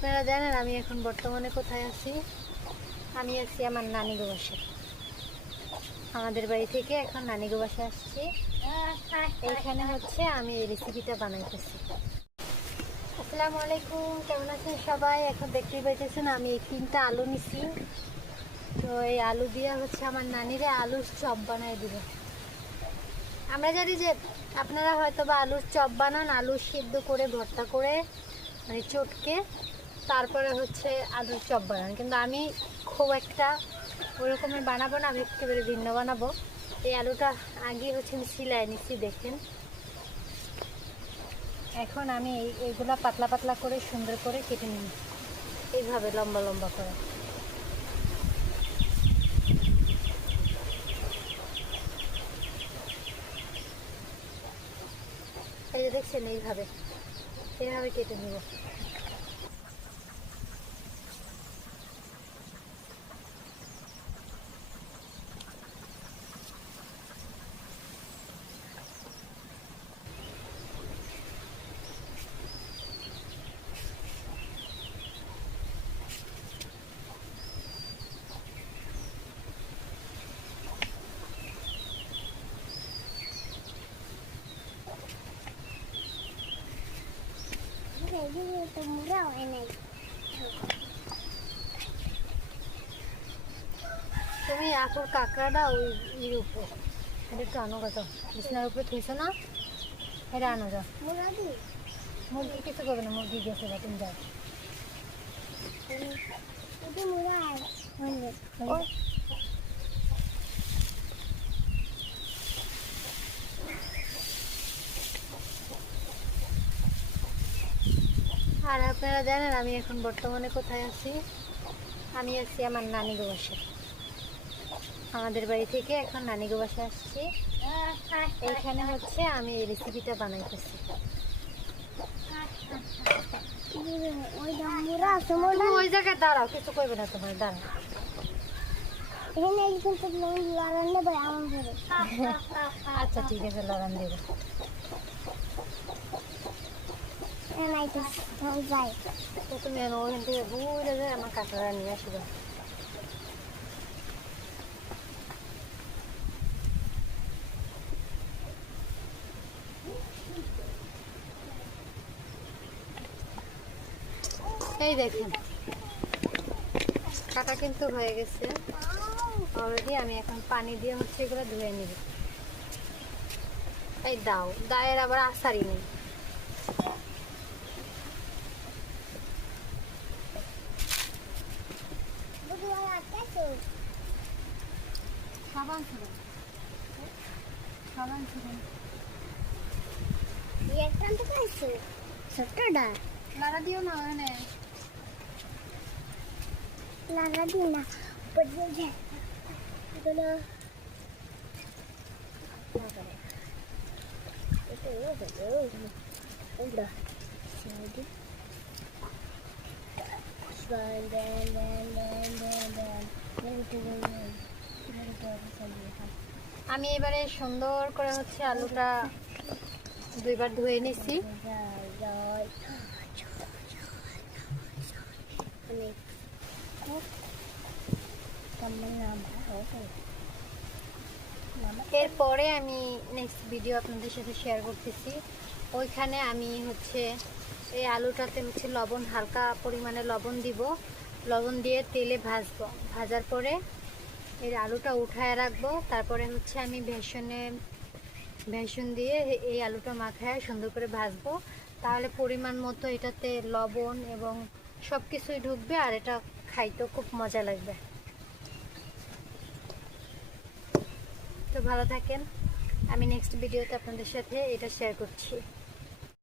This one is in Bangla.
আপনারা জানেন আমি এখন বর্তমানে কোথায় আছি? আমি আছি আমার নানিগো বাসায়। আমাদের বাড়ি থেকে এখন নানিগো বাসায় আসছি। এইখানে হচ্ছে আমি এই রেসিপিটা বানাইতেছি। আসসালামু আলাইকুম, কেমন আছেন সবাই? এখন দেখতেই পাইতেছেন আমি এই তিনটা আলু নিছি। তো এই আলু দিয়ে হচ্ছে আমার নানিরে আলুর চপ বানাই দিব। আমরা জানি যে আপনারা হয়তো বা আলুর চপ বানান, আলু সিদ্ধ করে, ভর্তা করে মানে চটকে তারপরে হচ্ছে আলুর চপ বানান। কিন্তু আমি খুব একটা ওরকমের বানাবো না, আমি একেবারে ভিন্ন বানাবো। এই আলুটা আগে হচ্ছে আমি সিলাই নিচ্ছি দেখেন। এখন আমি এই এইগুলা পাতলা পাতলা করে সুন্দর করে কেটে নিই এইভাবে লম্বা লম্বা করে। এই যে দেখছেন, এইভাবে। এইভাবে কেটে নেব। তুমি আপুর কাঁকড়াটা ওই ইর উপরে। এটা একটু আনো কত বিছনার উপরে থুইছো না? এটা আনো যাও। মুরগি কিছু করবে না মুরগি গেছে বা তুমি যাও। আর আপনারা জানেন আমি এখন বর্তমানে কোথায় আছি? আমি আছি আমার নানিগো বাসায়। আমাদের বাড়ি থেকে এখন নানিগো বাসায় আসছি। এইখানে হচ্ছে আমি এই রেসিপিটা বানাইতেছি। ওই জায়গায় দাঁড়াও কিছু করবে না তোমার দাঁড়াও। আচ্ছা ঠিক আছে লড়ান দেবো তো তুমি ওখান থেকে আসবে এই দেখেন। কাটা কিন্তু হয়ে গেছে। অলরেডি আমি এখন পানি দিয়ে হচ্ছে এগুলো ধুয়ে নিব। এই দাও, দায়ের আবার আসারই নেই। সাবান ছিল সাবান ছিল ছোটটা লাড়া দিও না ওখানে লাগা দি না পড়ে এগুলো আমি এবারে সুন্দর করে হচ্ছে আলুটা দুইবার ধুয়ে নিছি। এরপরে আমি নেক্সট ভিডিও আপনাদের সাথে শেয়ার করতেছি। ওইখানে আমি হচ্ছে এই আলুটাতে হচ্ছে লবণ, হালকা পরিমাণে লবণ দিব। লবণ দিয়ে তেলে ভাজবো। ভাজার পরে এর আলুটা উঠায় রাখব। তারপরে হচ্ছে আমি বেসনে বেসন দিয়ে এই আলুটা মাখায় সুন্দর করে ভাজবো। তাহলে পরিমাণ মতো এটাতে লবণ এবং সব কিছুই ঢুকবে আর এটা খাইতেও খুব মজা লাগবে। তো ভালো থাকেন। আমি নেক্সট ভিডিওতে আপনাদের সাথে এটা শেয়ার করছি।